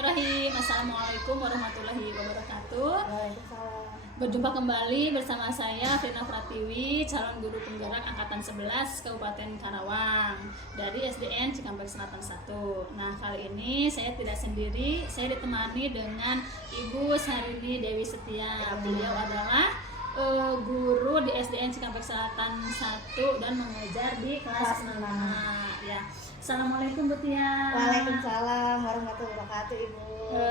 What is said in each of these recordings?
Bismillahirrahmanirrahim. Assalamualaikum warahmatullahi wabarakatuh. Waalaikumsalam. Berjumpa kembali bersama saya Frina Pratiwi, calon guru penggerak angkatan 11 Kabupaten Karawang dari SDN Cikampek Selatan 1. Nah, kali ini saya tidak sendiri, saya ditemani dengan Ibu Sarini Dewi Setia. Beliau adalah guru di SDN Cikampek Selatan 1 dan mengajar di kelas 6. Ya. Assalamualaikum Bu Tia. Waalaikumsalam warahmatullahi wabarakatuh, Ibu.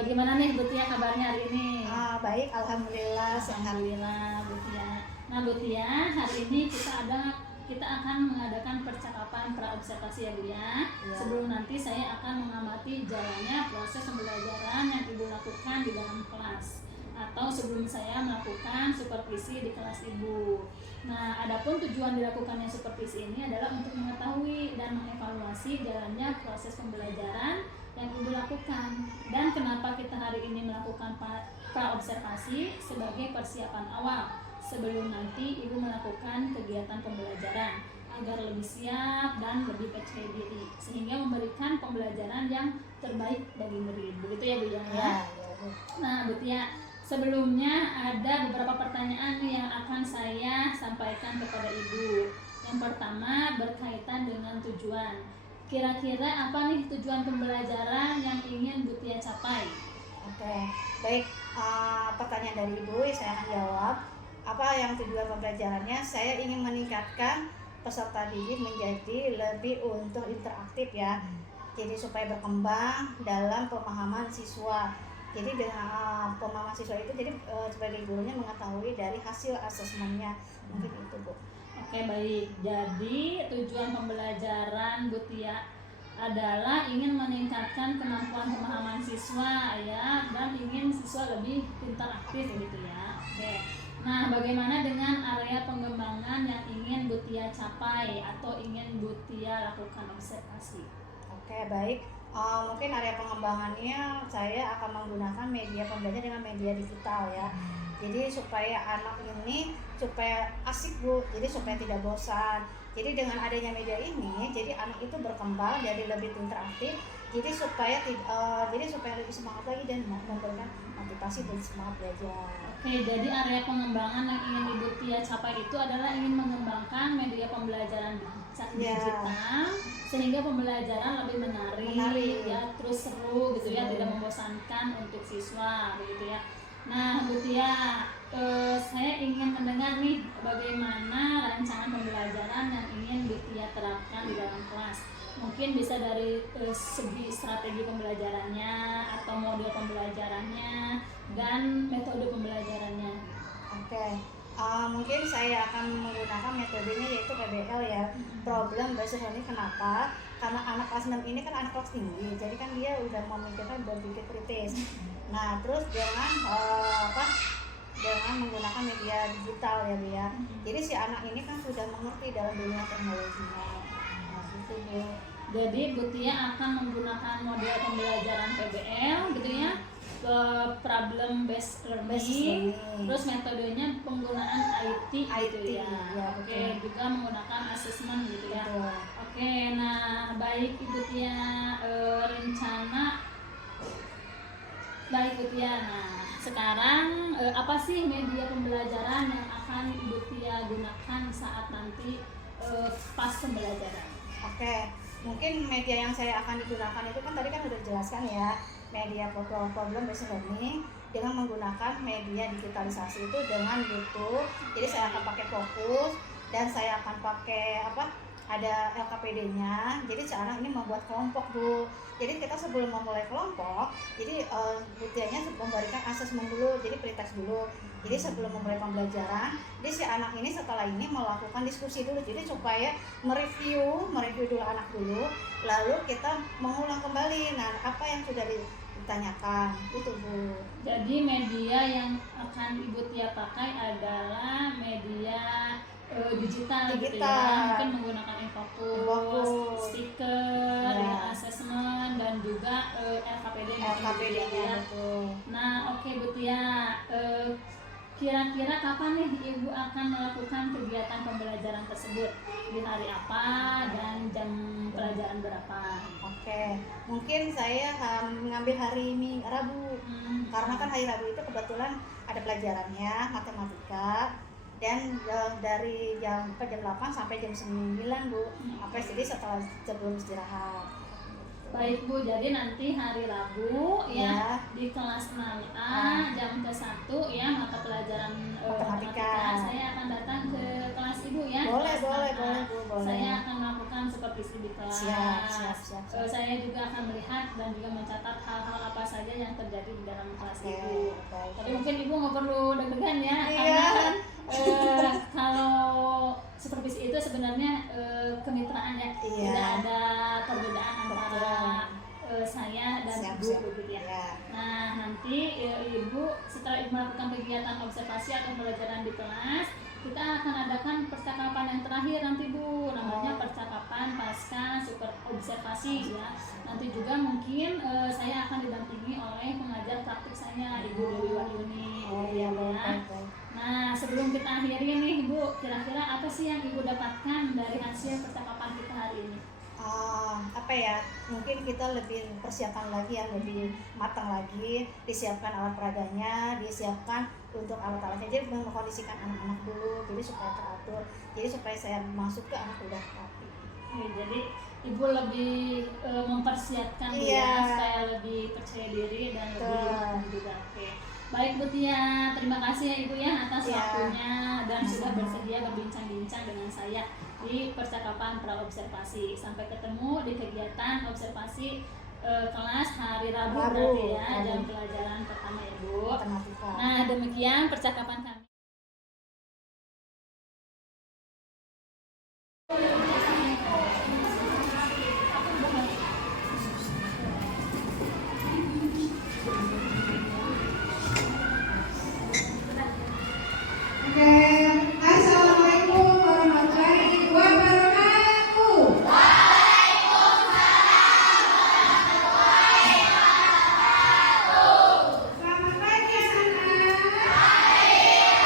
Gimana nih Bu Tia kabarnya hari ini? Baik, alhamdulillah sehat. Alhamdulillah Bu Tia. Nah Bu Tia, hari ini kita akan mengadakan percakapan praobservasi ya Bu ya. Sebelum nanti saya akan mengamati jalannya proses pembelajaran yang Ibu lakukan di dalam kelas, atau sebelum saya melakukan supervisi di kelas Ibu. Nah, adapun tujuan dilakukannya supervisi ini adalah untuk mengetahui dan mengevaluasi jalannya proses pembelajaran yang Ibu lakukan, dan kenapa kita hari ini melakukan praobservasi sebagai persiapan awal sebelum nanti Ibu melakukan kegiatan pembelajaran agar lebih siap dan lebih percaya diri sehingga memberikan pembelajaran yang terbaik bagi murid. Begitu ya Bu ya? Ya. Nah Bu Tia, sebelumnya ada beberapa pertanyaan nih yang akan saya sampaikan kepada Ibu. Yang pertama berkaitan dengan tujuan. Kira-kira apa nih tujuan pembelajaran yang ingin Bu Tia capai? Oke, baik. Pertanyaan dari Ibu saya akan jawab. Apa yang tujuan pembelajarannya? Saya ingin meningkatkan peserta didik menjadi lebih untuk interaktif ya. Jadi supaya berkembang dalam pemahaman siswa. Jadi dengan pemahaman siswa itu jadi sebagai gurunya mengetahui dari hasil asesmennya. Mungkin itu Bu. Oke baik, jadi tujuan pembelajaran Bu Tia adalah ingin meningkatkan kemampuan pemahaman siswa ya, dan ingin siswa lebih interaktif gitu ya. Oke. Nah, bagaimana dengan area pengembangan yang ingin Bu Tia capai atau ingin Bu Tia lakukan observasi? Oke, baik. Mungkin area pengembangannya saya akan menggunakan media pembelajaran dengan media digital ya. Jadi supaya anak ini supaya asik Bu, jadi supaya tidak bosan. Jadi dengan adanya media ini, jadi anak itu berkembang dari lebih interaktif. Jadi supaya lebih semangat lagi dan memberikan motivasi dan semangat belajar. Oke, jadi area pengembangan yang ingin Ibu Tia capai itu adalah ingin mengembangkan media pembelajaran digital sehingga pembelajaran lebih menarik. Ya, terus seru gitu ya, tidak membosankan untuk siswa begitu ya. Nah, Bu Tia, saya ingin mendengar nih bagaimana rancangan pembelajaran yang ingin Bu Tia terapkan di dalam kelas. Mungkin bisa dari segi strategi pembelajarannya atau model pembelajarannya dan metode pembelajarannya. Oke. Mungkin saya akan menggunakan metodenya yaitu PBL ya, problem based learning. Kenapa? Karena anak kelas 6 ini kan anak kelas tinggi, jadi kan dia udah memikirkan berpikir kritis. Nah, terus dengan menggunakan media digital ya Bu ya. Jadi si anak ini kan sudah mengerti dalam dunia teknologinya. Nah, gitu Bu. Jadi Bu Tia akan menggunakan model pembelajaran PBL gitu ya, ke problem based learning, terus metodenya penggunaan IT gitu ya. Oke, juga menggunakan assessment gitu ya. Oke, nah baik Ibu Tia, baik Bu Tia. Nah, sekarang apa sih media pembelajaran yang akan Ibu Tia gunakan saat nanti pas pembelajaran? Oke, mungkin media yang saya akan digunakan itu kan tadi kan udah dijelaskan ya, media problem based learning dengan menggunakan media digitalisasi itu dengan YouTube. Jadi saya akan pakai Fokus dan saya akan pakai ada LKPD-nya. Jadi si anak ini membuat kelompok Bu. Jadi kita sebelum memulai kelompok, jadi Butianya memberikan asesmen dulu, jadi pretest dulu. Jadi sebelum memulai pembelajaran, jadi si anak ini setelah ini melakukan diskusi dulu. Jadi supaya mereview dulu anak dulu, lalu kita mengulang kembali. Nah, apa yang sudah ditanyakan itu Bu. Jadi media yang akan Ibu Tia pakai adalah media digital gitu ya, mungkin menggunakan Fokus, stiker, assessment dan juga LKPD-nya. Betul. Nah, oke Bu Tia, kira-kira kapan nih Ibu akan melakukan kegiatan pembelajaran tersebut? Di hari apa dan jam pelajaran berapa? Oke, mungkin saya mengambil hari Rabu. Karena kan hari Rabu itu kebetulan ada pelajarannya matematika dan dari jam 8 sampai jam 9 Bu. Apa jadi setelah sebelum istirahat. Baik Bu, jadi nanti hari Rabu ya, Ya. di kelas 6A jam ke-1 ya mata pelajaran Matematika. Saya akan datang ke kelas Ibu ya. Boleh, Kelas boleh, 6A. boleh, Bu, boleh. Saya akan melakukan supervisi di kelas. Siap. Saya juga akan melihat dan juga mencatat hal-hal apa saja yang terjadi di dalam kelas Oke, Ibu. baik. Tapi mungkin Ibu nggak perlu deg-degan ya, Iya. karena kan kalau supervisi itu sebenarnya kemitraan ya, Iya. tidak ada perbedaan antara saya dan Siap. Ibu begitu ya. Ya. Nah nanti Ibu setelah Ibu melakukan kegiatan observasi atau pembelajaran di kelas, kita akan adakan percakapan yang terakhir nanti Bu, namanya percakapan pasca super observasi ya. Nanti juga mungkin saya akan didampingi oleh pengajar praktik saya, Ibu Dewi Wahyuni. Oh iya, baik. Nah sebelum kita akhiri nih Bu, kira-kira apa sih yang Ibu dapatkan dari hasil percakapan kita hari ini? Apa ya, mungkin kita lebih persiapan lagi ya, lebih matang lagi, disiapkan alat peraganya, disiapkan untuk alat-alatnya, jadi mengkondisikan anak-anak dulu, jadi supaya teratur, jadi supaya saya masuk ke anak udah rapi. Jadi Ibu lebih mempersiapkan Iya. dia supaya lebih percaya diri dan lebih matang juga. Oke. Baik Bu Tia, terima kasih ya Ibu ya atas Iya. waktunya dan sudah bersedia berbincang-bincang dengan saya di percakapan praobservasi. Sampai ketemu di kegiatan observasi kelas hari Rabu nanti ya, jam pelajaran pertama ya Bu. Matematika. Nah demikian percakapan kami. Assalamualaikum warahmatullahi wabarakatuh. Selamat pagi anak-anak.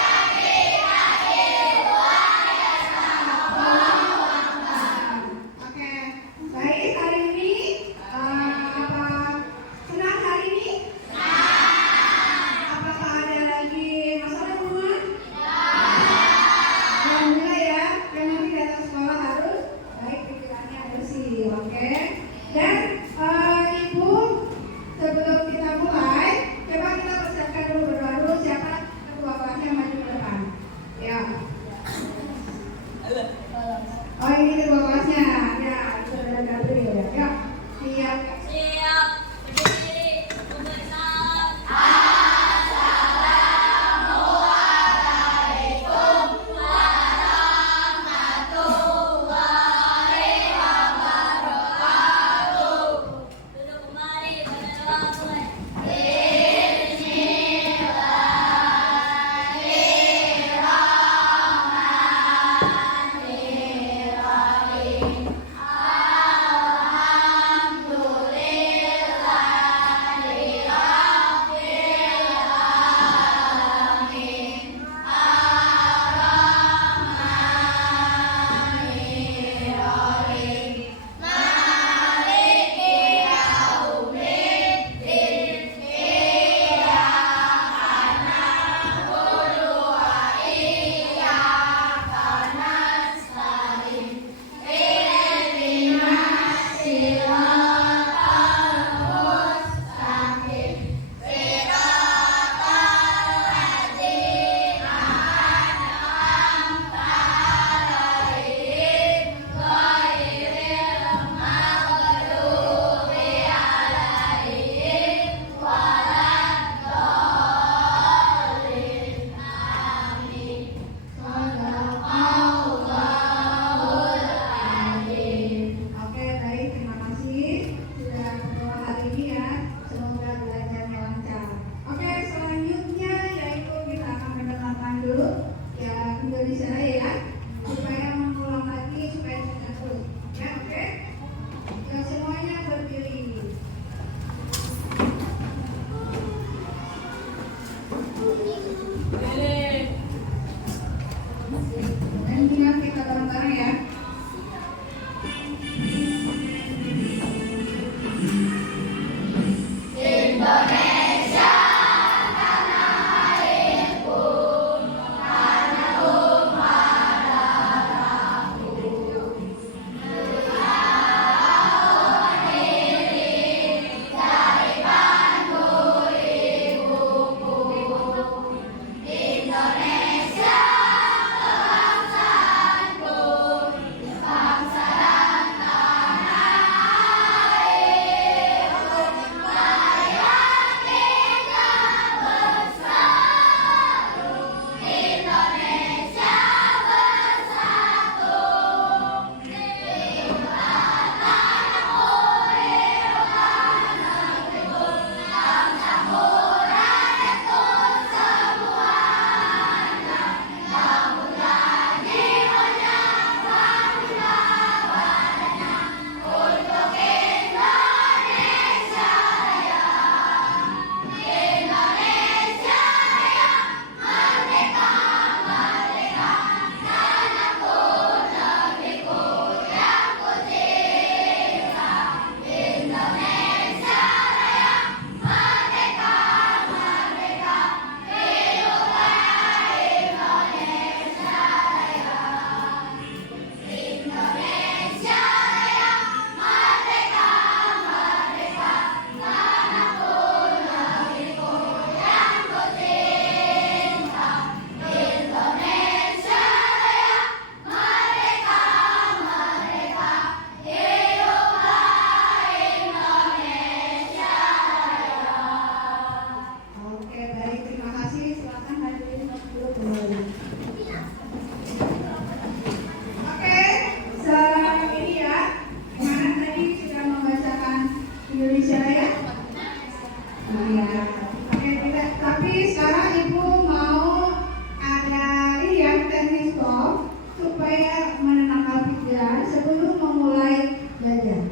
Nah, ya. Oke, tapi sekarang Ibu mau ada ini ya teknis talk supaya menenangkan pikiran sebelum memulai belajar.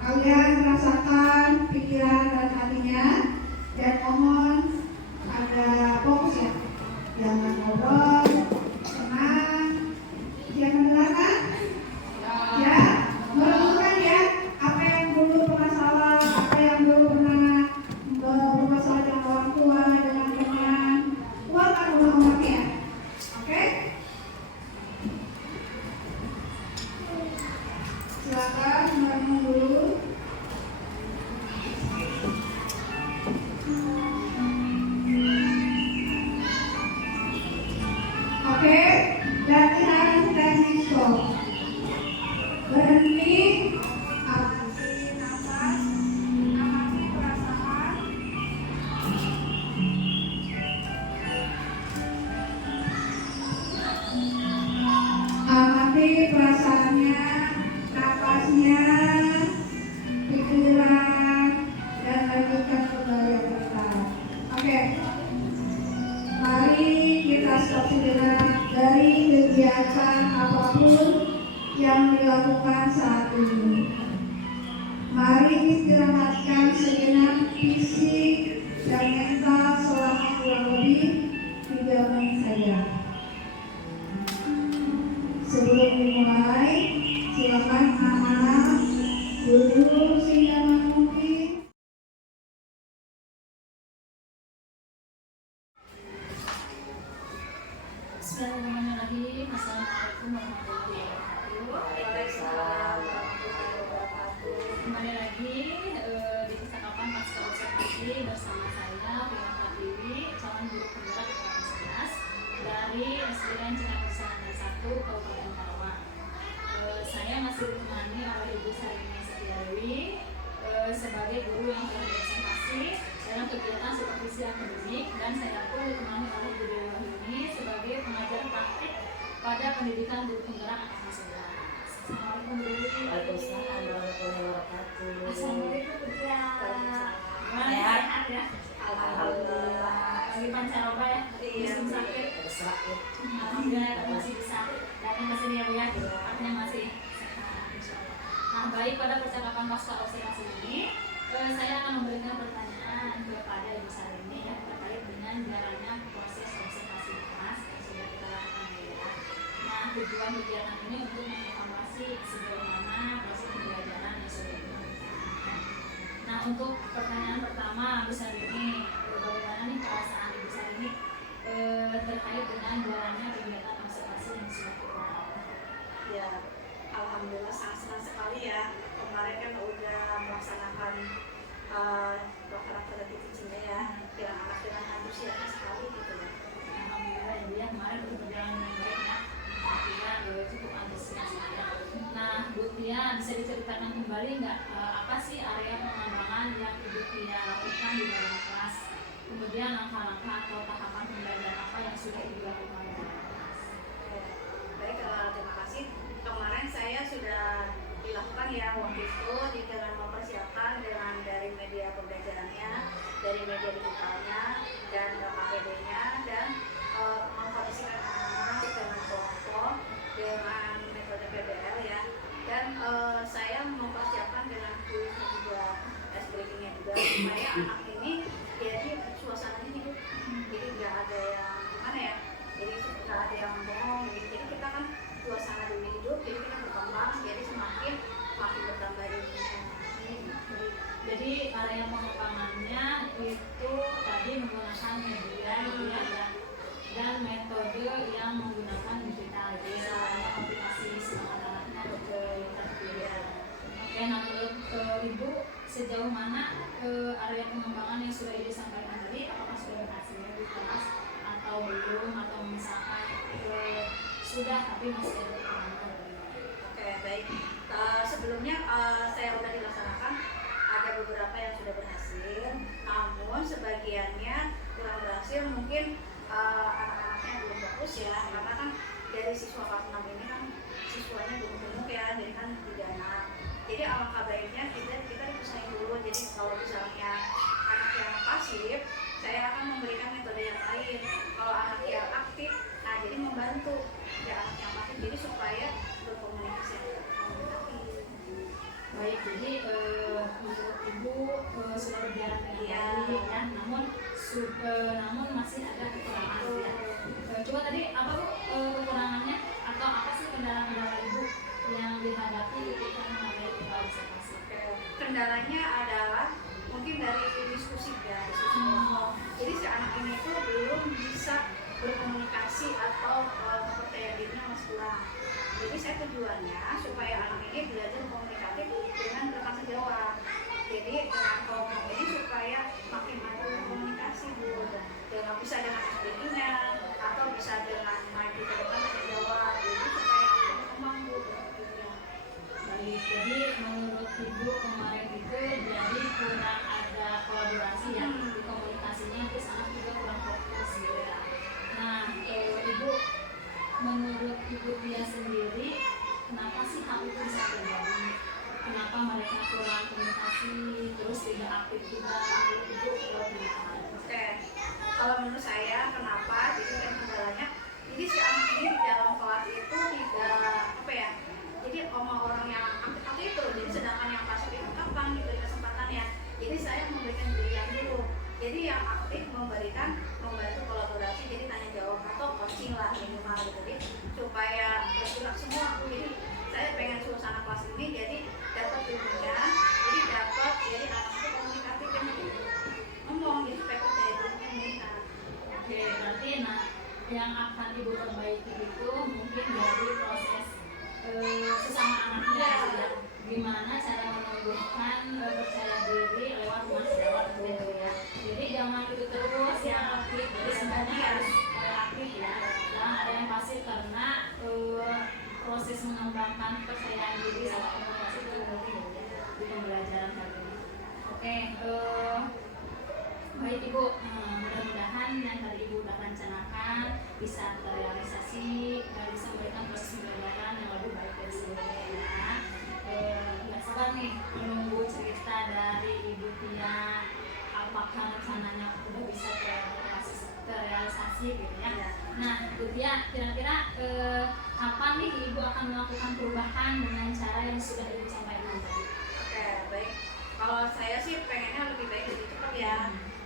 Kalian merasakan pikiran dan hatinya dan mohon ada fokus ya. Jangan ngobrol, tenang, jangan mendengarkan. Ya, merenungkan ya apa yang dulu pernah salah, apa yang dulu pernah bermasalah dengan orang tua, dengan teman. Keluarkan unek-uneknya. Oke? Silakan merenung dulu. Oke, latihan teknik talk. Berhenti, amati nafas, amati perasaan. Amati perasaannya, nafasnya, pikiran, dan lanjutkan kembali yang pertama. Oke, mari kita stop sejenak dari kegiatan apapun yang dilakukan saat ini. Mari istirahatkan sejenak fisik dan mental selama kurang lebih 3 menit saja. Sebelum dimulai, silakan anak-anak duduk senyaman mungkin. Bismillahirrahmanirrahim. Assalamualaikum warahmatullahi wabarakatuh. Kembali lagi di percakapan pasca observasi bersama saya Pilar Pratiwi, calon guru penggerak kelas 11 dari SDN Cikampek Selatan 1 Kabupaten Karawang. Saya masih ditemani oleh Ibu Sarini Setiadewi sebagai guru yang telah berobservasi dalam kegiatan supervisi akademik, dan saya pun ditemani oleh Ibu Dewi Wahyuni sebagai pengajar praktik pada pendidikan guru penggerak anak kelas 11. Assalamualaikum Bu Dewi. Waalaikumsalam warahmatullahi wabarakatuh. Assalamualaikum Bu Tia. Gimana Sehat? sehat ya? Alhamdulillah. Lagi pancaroba ya? Iya. Musim sakit. Ada sakit. Alhamdulillah masih bisa datang ke sini ya Bu ya. Artinya masih sehat insyaallah. Nah, baik, pada percakapan pasca observasi ini saya akan memberikan pertanyaan kepada Ibu Sarini ya terkait dengan jalannya proses observasi kelas yang sudah kita lakukan ya. Nah, tujuan kegiatan ini untuk mengevaluasi sejauh mana proses pembelajaran yang sudah dilakukan. Nah, untuk pertanyaan pertama Ibu Sarini, bagaimana nih perasaan Ibu Sarini terkait dengan jalannya kegiatan observasi yang sudah kita lakukan? Ya, alhamdulillah sangat senang sekali ya. Kemarin kan udah melaksanakan program titiknya ya, dengan anak dengan antusias sekali gitu ya. Alhamdulillah ya Bu ya, kemarin udah berjalan dengan baik ya. Artinya cukup antusias ya. Nah, Bu Tia bisa diceritakan kembali nggak apa sih area pengembangan yang Ibu Tia lakukan di dalam kelas? Kemudian langkah-langkah atau tahapan pembelajaran apa yang sudah Ibu lakukan di dalam kelas? Oke. Baik, terima kasih. Kemarin saya sudah dilakukan ya waktu itu dengan mempersiapkan dengan dari media pembelajarannya, dari media digitalnya dan KPD-nya, dan mengkondisikan anak-anak dengan kelompok dengan metode PBL ya, dan saya mempersiapkan dengan kuisnya juga, ice breaking-nya juga, supaya anak ini jadi suasananya hidup, jadi nggak ada yang gimana ya, jadi nggak ada yang bohong gitu. Jadi kita kan suasana dulu hidup, jadi kita berkembang, jadi semakin bertambah ilmunya. Jadi area pengembangannya itu tadi menggunakan media ya, dan metode yang menggunakan digital ya, aplikasi semua alatnya ke ya. Oke, nah menurut Ibu sejauh mana area pengembangan yang sudah disampaikan tadi, apakah sudah berhasil di kelas atau belum, atau misalkan sudah tapi masih ada kekurangan? Oke, baik. Sebelumnya saya sudah dilaksanakan, ada beberapa yang sudah berhasil, namun sebagiannya kurang berhasil. Mungkin anak-anaknya belum fokus ya, karena kan dari siswa kelas 6 ini kan siswanya belum penuh ya, jadi kan 3 anak. Jadi alangkah baiknya kita dipisahin dulu. Jadi kalau misalnya anak yang pasif, saya akan memberikan metode yang lain. Kalau anak yang aktif, nah jadi membantu ya anak yang pasif, jadi supaya berkomunikasi. Baik, jadi menurut Ibu sudah berjalan dengan baik ya, namun masih ada kekurangan ya. Coba tadi apa Bu kekurangannya atau apa sih kendala-kendala Ibu yang dihadapi ketika mengenai observasi? Kendalanya adalah mungkin dari diskusi ya, diskusi kelompok. Jadi si anak ini tuh belum bisa berkomunikasi atau kepercayaan dirinya masih kurang. Jadi saya tujuannya supaya anak ini belajar komunikatif dengan bertanya jawab. Jadi dengan kelompok ini supaya makin mampu komunikasi Bu, dengan bisa dengan speakingnya atau bisa dengan maju ke depan tanya jawab. Jadi supaya anak berkembang Bu. Baik, jadi menurut Ibu kemarin itu jadi kurang ada kolaborasi ya di komunikasinya, terus anak juga kurang fokus gitu ya. Nah, Ibu menurut Ibu dia sendiri, kenapa sih hal itu bisa terjadi? Kenapa mereka kurang komunikasi, terus tidak aktif juga? Ibu Oke, kalau menurut saya kenapa? Jadi kan kendalanya, jadi si anak ini di dalam kelas itu tidak apa ya? Jadi sama orang yang aktif itu, jadi sedangkan yang pasif itu kapan diberi kesempatannya? Jadi saya memberikan pilihan dulu. Jadi yang aktif memberikan membantu kolaborasi, jadi tanya jawab atau coaching lah minimal gitu, jadi supaya bergerak semua. Jadi saya pengen suasana kelas ini jadi dapat ilmunya, jadi dapat jadi anak itu komunikatif dan ngomong, jadi supaya percaya dirinya meningkat. Oke, berarti nah yang akan Ibu perbaiki itu mungkin dari proses sesama anaknya ya. Gimana cara menumbuhkan percaya diri lewat mas lewat gitu ya. Jadi jangan itu terus yang aktif, jadi sebenarnya harus aktif ya. Jangan ada yang pasif karena proses mengembangkan kepercayaan diri sama komunikasi itu penting ya di pembelajaran kali ini. Oke, baik Ibu, mudah-mudahan yang tadi Ibu sudah rencanakan bisa terrealisasi dan bisa memberikan proses pembelajaran yang lebih baik dari sebelumnya ya. Nggak sabar nih menunggu cerita dari Ibu Tia, apakah rencananya udah bisa terrealisasi gitu ya. Nah Ibu Tia, kira-kira kapan nih Ibu akan melakukan perubahan dengan cara yang sudah Ibu sampaikan tadi? Oke, baik. Kalau saya sih pengennya lebih baik lebih cepat ya,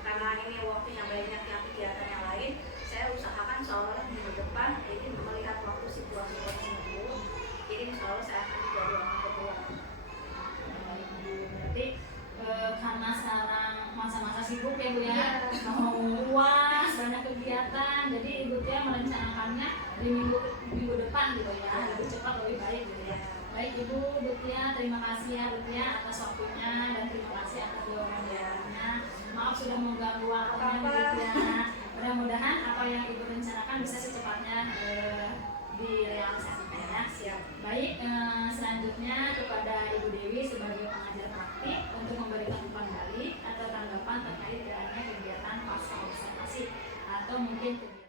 karena ini waktunya banyak yang kegiatan yang lain. Saya usahakan seolah minggu depan, jadi melihat waktu situasi dulu. Jadi insya Allah saya akan dijadwalkan kedua. Berarti karena sekarang masa-masa sibuk ya Bu ya, mau UAS, banyak kegiatan, jadi Ibu Tia merencanakannya di minggu depan gitu ya, lebih cepat lebih baik gitu ya. Baik Ibu Tia, terima kasih ya Bu Tia atas waktunya dan terima kasih atas jawabannya. Maaf sudah mengganggu waktunya Bu Tia. Mudah-mudahan apa yang Ibu rencanakan bisa secepatnya direalisasikan ya. Siap. Baik, selanjutnya kepada Ibu Dewi sebagai pengajar praktik untuk memberikan umpan balik atau tanggapan terkait dengan kegiatan pasca observasi atau mungkin kegiatan